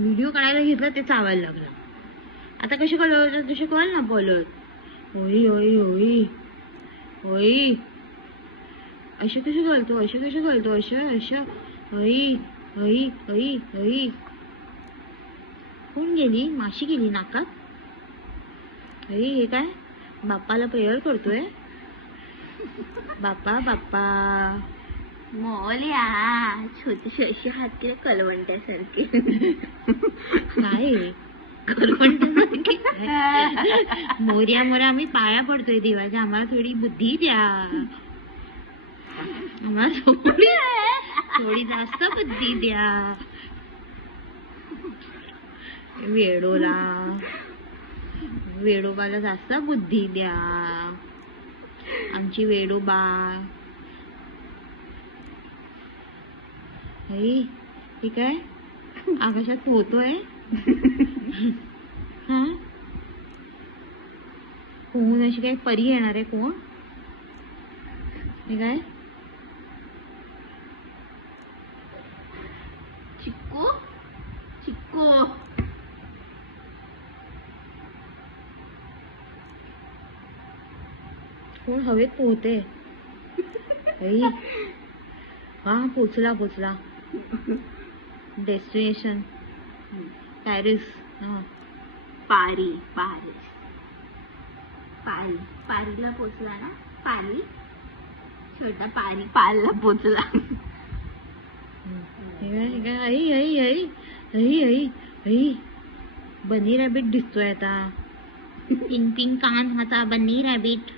Video काढायला घेतला ते चावायला लागला. आता कसे कळ ना बोलत. होई होई होई होई असे कसे घालतो असं होई होई होई होई. कोण गेली? माशी गेली नाकात. होई हे काय? बाप्पाला प्रेयर करतोय. बाप्पा बाप्पा मोल्या छोटीशी अशी हात केले कलवंट्यासारखे. काय कलवंट्यासारखे? मोर्या मोर्या आम्ही पाया पडतोय देवाच्या. आम्हाला थोडी बुद्धी द्या. आम्हाला थोडी जास्त बुद्धी द्या. वेडोबाला जास्त बुद्धी द्या. आमची वेडोबा. हे काय आकाशात पोहतोय. हा कोण अशी काय परी येणार आहे? कोण हे काय? चिक्कू चिक्कू कोण हवेत पोहते? हा पोचला डेस्टिनेशन पॅरिस. पारी पारिस पारी पारीला पोचला ना. पारी छोटा पारी पालला पोचला. बनी रॅबिट दिसतोय आता. पिंक पिंक कान हाचा बनी रॅबिट.